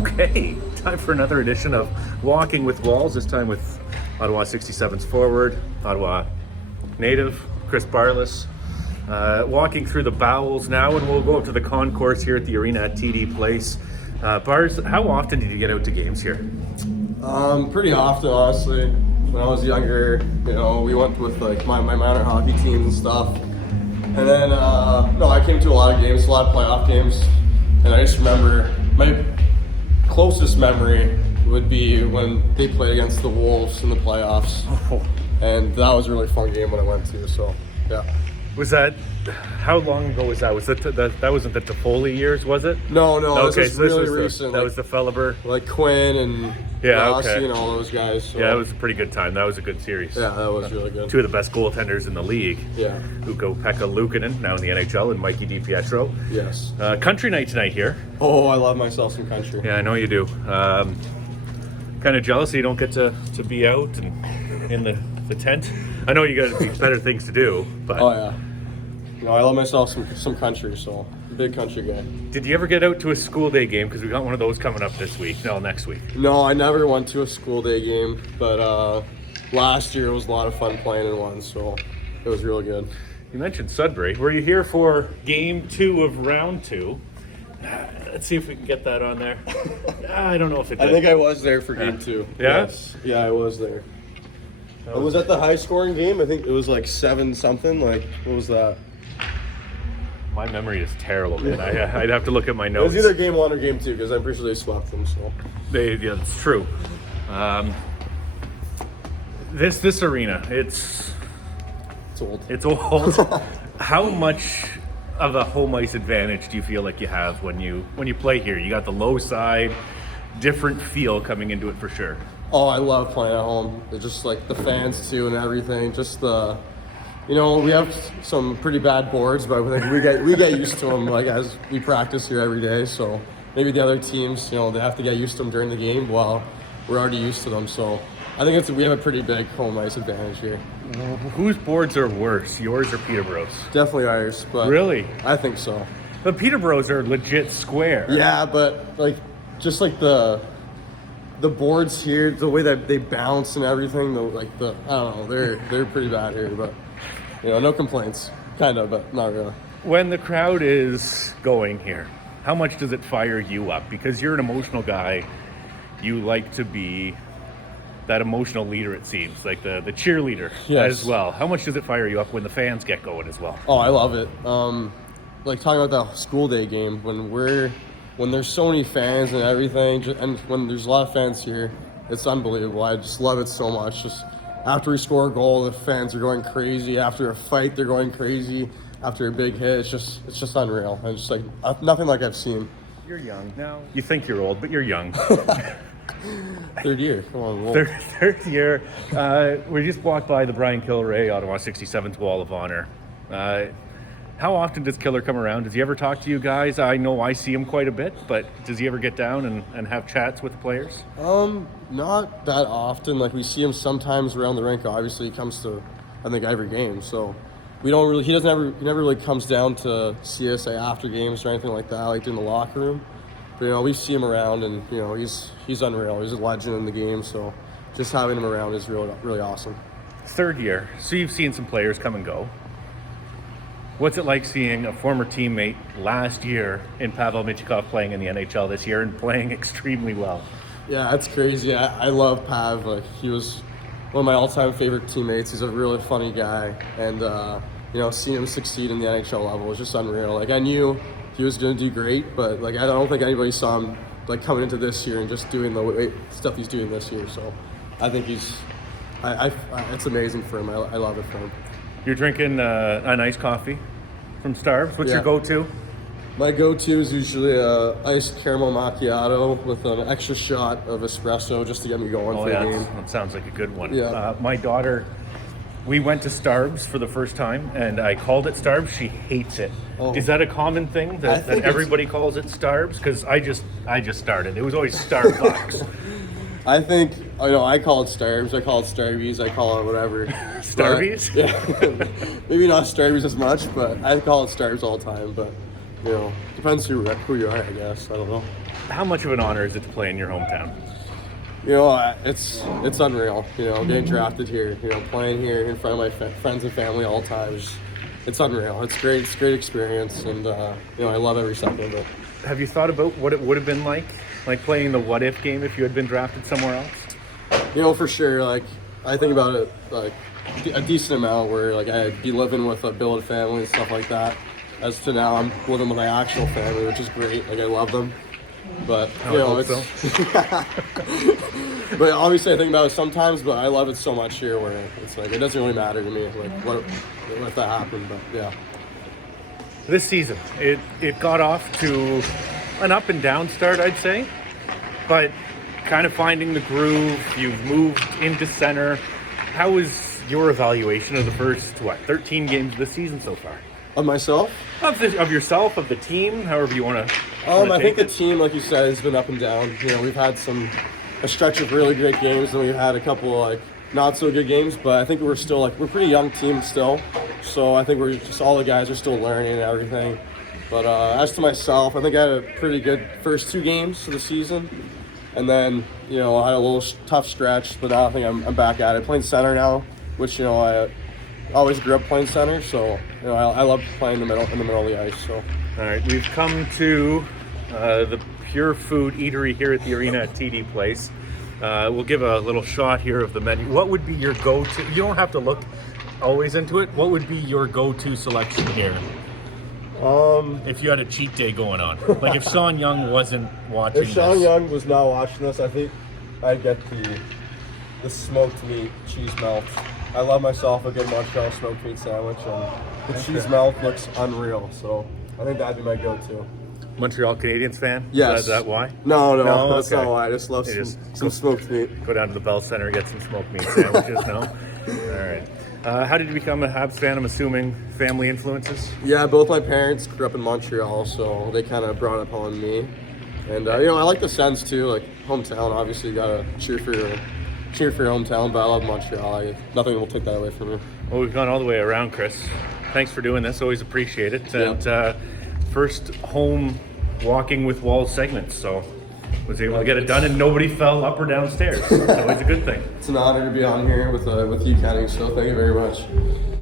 Okay, time for another edition of Walking with Walls, this time with Ottawa 67's forward, Ottawa native, Chris Barlas. Walking through the bowels now, and we'll go up to the concourse here at the arena at TD Place. Bars, how often did you get out to games here? Pretty often, honestly. When I was younger, we went with like my minor hockey teams and stuff. And then, I came to a lot of games, a lot of playoff games. And I just remember my closest memory would be when they played against the Wolves in the playoffs. And that was a really fun game when I went to, so yeah. Was that, how long ago was that? Was that wasn't the Toffoli years, was it? No, Okay, this is really recent. That was the Felleber. Like Quinn and Rossi and all those guys. So. Yeah, it was a pretty good time. That was a good series. Yeah, that was really good. Two of the best goaltenders in the league. Yeah. Ukko-Pekka Luukkonen, now in the NHL, and Mikey DiPietro. Yes. Country night tonight here. Oh, I love myself some country. Yeah, I know you do. Kind of jealous you don't get to be out and in the tent. I know you got better things to do, but... Oh, yeah. I love myself some country, so I'm a big country guy. Did you ever get out to a school day game? Because we got one of those coming up this week. No, next week. No, I never went to a school day game, but last year it was a lot of fun playing in one, so it was really good. You mentioned Sudbury. Were you here for game 2 of round 2? Let's see if we can get that on there. I don't know if it did. I think I was there for game 2. Yeah? Yes. Yeah, I was there. I was at the high scoring game. I think it was like 7-something. Like, what was that? My memory is terrible, man. I'd have to look at my It notes. was either game 1 or game 2 because I'm pretty sure they swept them. So Yeah, it's true. This arena, it's old. It's old. How much of a home ice advantage do you feel like you have when you play here? You got the low side, different feel coming into it for sure. Oh, I love playing at home. It's just like the fans too and everything. Just the, we have some pretty bad boards, but I think we get used to them like as we practice here every day. So maybe the other teams, they have to get used to them during the game while we're already used to them. So I think we have a pretty big home ice advantage here. Whose boards are worse, yours or Peterborough's? Definitely ours, but really, I think so. But Peterborough's are legit square. Yeah, but just like the boards here, the way that they bounce and everything, I don't know, they're pretty bad here, but no complaints, kind of, but not really. When the crowd is going here, how much does it fire you up? Because you're an emotional guy, you like to be that emotional leader, it seems, like the cheerleader. Yes. As well. How much does it fire you up when the fans get going as well? Oh, I love it. Like talking about that school day game, when there's so many fans and everything, and when there's a lot of fans here, it's unbelievable. I just love it so much. Just after we score a goal, the fans are going crazy. After a fight, they're going crazy. After a big hit, it's just unreal. And just like nothing like I've seen. You're young now. You think you're old, but you're young. Third year, come on. Third year. We just walked by the Brian Kilray Ottawa 67's Wall of Honor. How often does Killer come around? Does he ever talk to you guys? I know I see him quite a bit, but does he ever get down and have chats with the players? Not that often. Like we see him sometimes around the rink. Obviously, he comes to, I think, every game. So he never really comes down to see us after games or anything like that, like in the locker room. But we see him around, and he's unreal. He's a legend in the game. So just having him around is really, really awesome. Third year, so you've seen some players come and go. What's it like seeing a former teammate last year in Pavel Michkov playing in the NHL this year and playing extremely well? Yeah, that's crazy. I love Pav. Like, he was one of my all-time favorite teammates. He's a really funny guy, and seeing him succeed in the NHL level was just unreal. Like, I knew he was going to do great, but I don't think anybody saw him coming into this year and just doing the stuff he's doing this year. So I think it's amazing for him. I love it for him. You're drinking an iced coffee from Starbucks. What's your go-to? My go-to is usually a iced caramel macchiato with an extra shot of espresso just to get me going for the game. That sounds like a good one. Yeah. My daughter, we went to Starbucks for the first time, and I called it Starbucks. She hates it. Oh. Is that a common thing that everybody calls it Starbucks? Because I just started. It was always Starbucks. I think, I call it Starbs, I call it Starbies, I call it whatever. Starbies? Yeah. Maybe not Starbies as much, but I call it Starbs all the time. But, depends who you are, I guess. I don't know. how much of an honor is it to play in your hometown? You know, it's unreal. You know, getting drafted here. You know, playing here in front of my friends and family all the time. It's unreal. It's great. It's a great experience, and you know, I love every second of it. Have you thought about what it would have been like playing the what if game if you had been drafted somewhere else? You know, for sure. Like, I think about it like a decent amount, where like I'd be living with a billet family and stuff like that. As to now, I'm living with my actual family, which is great. Like, I love them. But you know, it's but obviously I think about it sometimes. But I love it so much here, where it's like it doesn't really matter to me like what if that happened. But yeah, This season, it got off to an up and down start, I'd say, but kind of finding the groove. You've moved into center. How was your evaluation of the first 13 games of the season so far? of myself. Of yourself, of the team, however you want to. I think the team, like you said, has been up and down. You know, we've had a stretch of really great games, and we've had a couple like not so good games. But I think we're a pretty young team still. So I think all the guys are still learning and everything. But as to myself, I think I had a pretty good first 2 games of the season, and then you know I had a little tough stretch. But now I think I'm back at it, playing center now, which you know I always grew up playing center. So you know I love playing in the middle of the ice. So. All right, we've come to the Pure Food Eatery here at the arena at TD Place. We'll give a little shot here of the menu. What would be your go-to? You don't have to look always into it. What would be your go-to selection here? If you had a cheat day going on, like if Sean Young wasn't watching. If Sean Young was not watching this, I think I'd get the smoked meat cheese melt. I love myself a good Montreal smoked meat sandwich, and the cheese melt looks unreal. So I think that'd be my go-to. Montreal Canadiens fan? Yes. Is that why? No, that's okay. not why. I just love some smoked meat. Go down to the Bell Center, get some smoked meat sandwiches. No? All right. How did you become a Habs fan? I'm assuming family influences? Yeah, both my parents grew up in Montreal, so they kind of brought it on me. And you know, I like the Sens too. Like hometown, obviously, you gotta cheer for your hometown. But I love Montreal. Nothing will take that away from me. Well, we've gone all the way around, Chris. Thanks for doing this. Always appreciate it. And first home walking with walls segment, so was able to get it done, and nobody fell up or downstairs. It's always a good thing. It's an honor to be on here with you, Kenny. So thank you very much.